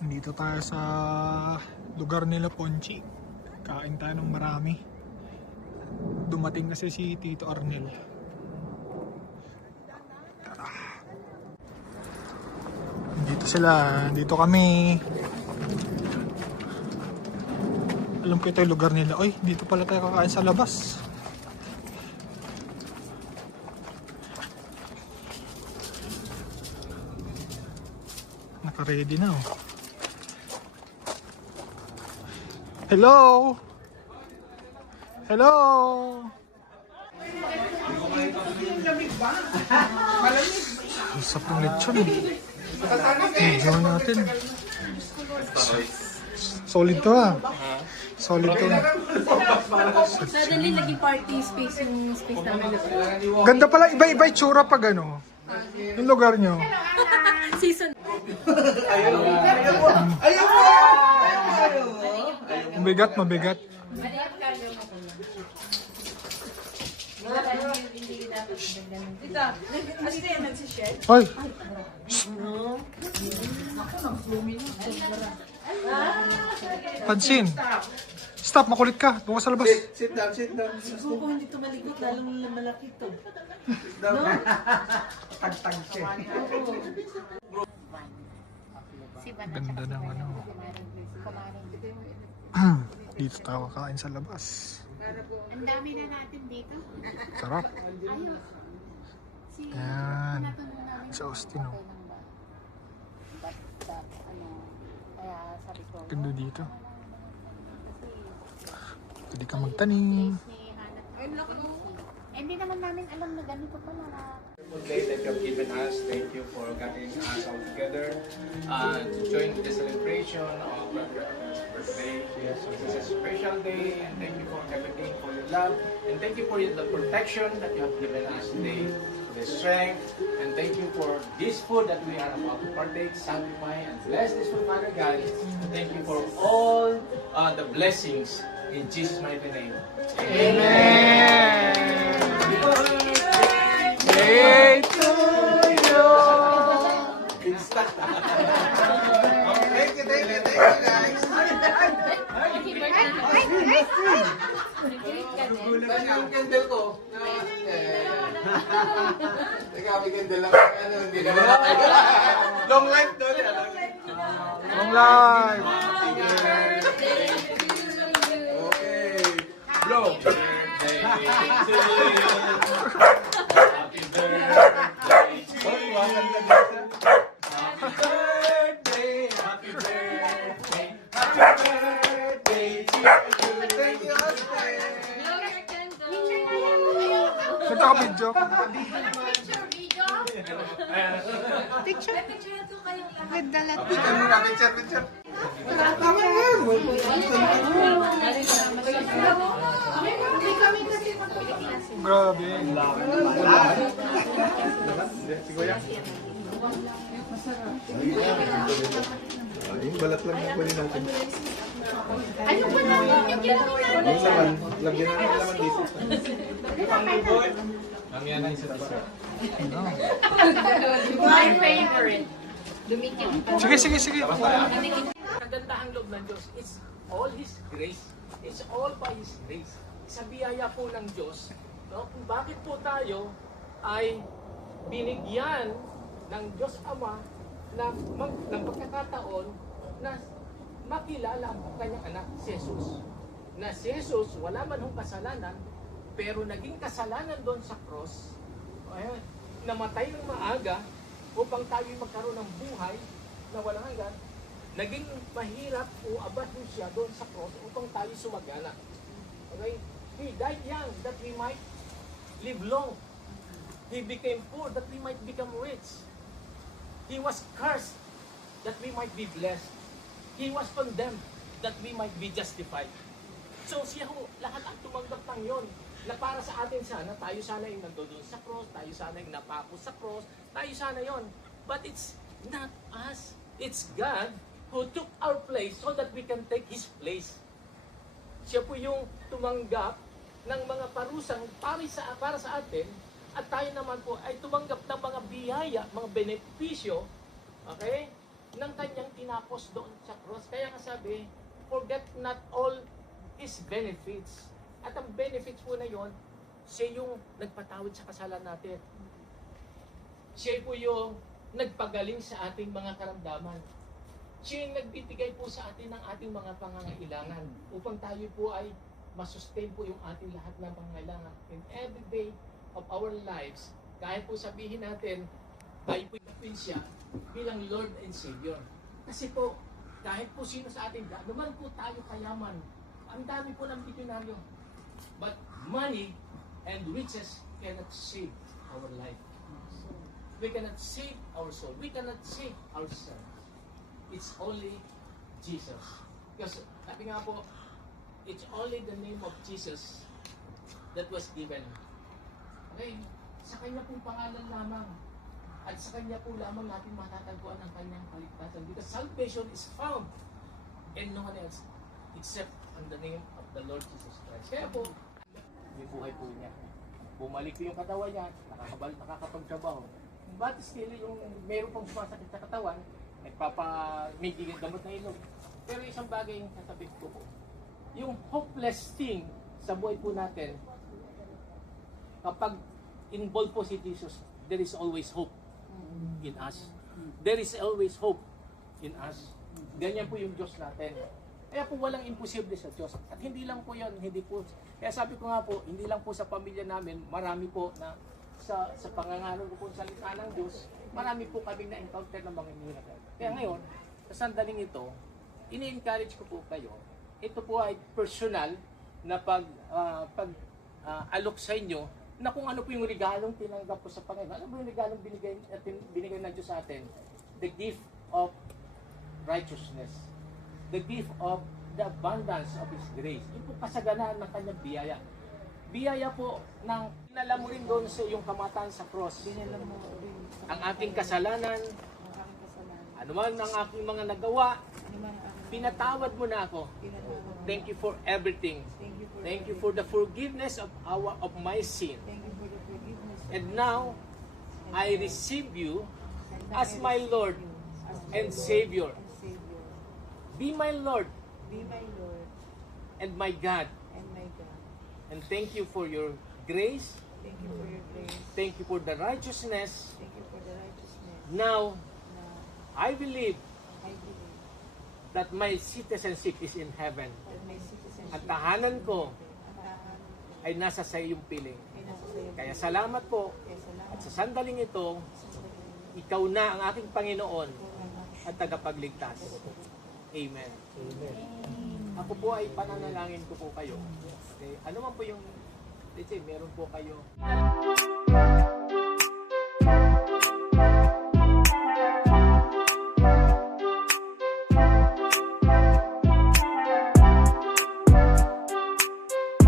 Dito tayo sa lugar nila Ponchi. Kain tayo ng marami. Dumating kasi si Tito Arnel. Tara. Dito sila. Dito kami. Alam ko ito yung lugar nila. Oy, dito pala tayo kakain sa labas. Naka-ready na oh. Hello! Hello! Usap ng lechon eh. Medyo natin. Solid to ah. Solid to. Suddenly naging party space yung space namin. Ganda pala, iba-iba itsura pag ano. Yung lugar nyo. Season. Mabigat, mabigat. Hoy! Pansin! Stop, makulit ka. Doon ka sa labas. Sit down, sit down. Kung hindi tumalikot, lalong malaki to. Tag-tag siya. Ganda ng ano. Dito tayo kakain sa labas. Ang dami na natin dito. Sarap. Ayaw. Si Ayan. tinatanong namin Sa Austin oh. kaya sabi ko, Ganda dito. Pwede ka magtanim. hindi naman namin alam na ganito pala na Day that you have given us, thank you for gathering us all together to join the celebration of your birthday. Yes, this is a special day, and thank you for everything, for your love, and thank you for the protection that you have given us today, for the strength, and thank you for this food that we are about to partake, sanctify, and bless this food, Father God. And thank you for all the blessings in Jesus' mighty name. Amen! Day to you! Thank you guys. Gugulat yung candle ko. Teka, may candle lang. Ano, hindi naman natin. Long life doon. Long life! Okay. Blow. Happy birthday. Happy birthday. Happy birthday to you. Thank you, Austin. Nagkaka-video. picture ko kayong lahat. Picture muna, picture. Grabe. Yung balat lang yung kunin natin. Ano ba namin yung ginawa namin? Yung laman, lagyan natin yung laman dito. Ang yan ang isa dessert. My favorite. Dumikit pa. Sige. Kagandahang loob ng Diyos, it's all His grace. It's all by His grace. Sa biyaya po ng Diyos, no, kung bakit po tayo ay binigyan ng Diyos Ama ng pagkakataon na makilala ang kanyang anak, si Jesus. Na si Jesus, wala man hong kasalanan, pero naging kasalanan doon sa cross, namatay ng maaga upang tayo magkaroon ng buhay na walang hanggan. Naging mahirap o abad mo siya doon sa cross upang tayo sumagana. Okay? He died young that we might live long. He became poor that we might become rich. He was cursed that we might be blessed. He was condemned that we might be justified. So siya ho, lahat ang tumanggap ng yon na para sa atin sana, tayo sana yung nandoon sa cross, tayo sana yung napapos sa cross, tayo sana yon. But it's not us. It's God who took our place so that we can take His place. Siya po yung tumanggap ng mga parusang para sa atin, at tayo naman po ay tumanggap ng mga biyaya, mga benepisyo, okay, ng kanyang tinapos doon sa cross. Kaya nga sabi, forget not all His benefits. At ang benefits po na yon, siya yung nagpatawad sa kasalanan natin. Siya po yung nagpagaling sa ating mga karamdaman. Siya yung nagbibigay po sa atin ng ating mga pangangailangan upang tayo po ay masustain po yung ating lahat ng pangangailangan. In every day of our lives, kahit po sabihin natin, tayo po yung siya bilang Lord and Savior. Kasi po, kahit po sino sa atin, naman po tayo kayaman. Ang dami po ng bilyonaryo. But money and riches cannot save our life. We cannot save our soul. We cannot save ourselves. It's only Jesus. Because sabi nga po, it's only the name of Jesus that was given. Okay? Sa Kanya pong pangalan lamang. At sa Kanya po lamang natin matatagpuan ang Kanyang kaligtasan. Because salvation is found in no one else except in the name of the Lord Jesus Christ. Kaya po, may buhay po niya. Bumalik po yung katawan niya, nakakapagtrabaho. But still, yung meron pang sumasakit sa katawan, may gigil gamot na ilog. Pero isang bagay yung sasabihin ko po, yung hopeless thing sa buhay po natin, kapag involved po si Jesus, there is always hope in us. There is always hope in us. Ganyan po yung Diyos natin. Kaya po walang imposible sa Diyos. At hindi lang po yan, hindi po. Kaya sabi ko nga po, hindi lang po sa pamilya namin, marami po na sa pangangalo ko po sa salita ng Diyos, marami po kaming na-encounter ng mga miracle. Kaya ngayon, sa sandaling ito, ini-encourage ko po kayo, ito po ay personal na alok sa inyo na kung ano po yung regalong tinanggap po sa Panginoon. Ano po yung regalong binigay ng Diyos sa atin? The gift of righteousness. The gift of the abundance of His grace. Yung po kasaganaan ng kanyang biyaya. Biyaya po ng dinala mo rin doon sa iyong kamatayan sa cross. Ang aking kasalanan, anuman ang aking mga nagawa, pinatawad mo na ako. Thank you for everything. Thank you for the forgiveness of my sin. And now, I receive you as my Lord and Savior. Be my Lord and my God. And thank you for your grace. Thank you for the righteousness. Now, I believe that my citizenship is in heaven. Ang tahanan ko ay nasa sa iyong piling. Kaya salamat po. At sa sandaling ito, ikaw na ang aking Panginoon at tagapagligtas. Amen. Ako po ay pananalangin ko po kayo. Okay? Ano man po yung, let's say, meron po kayo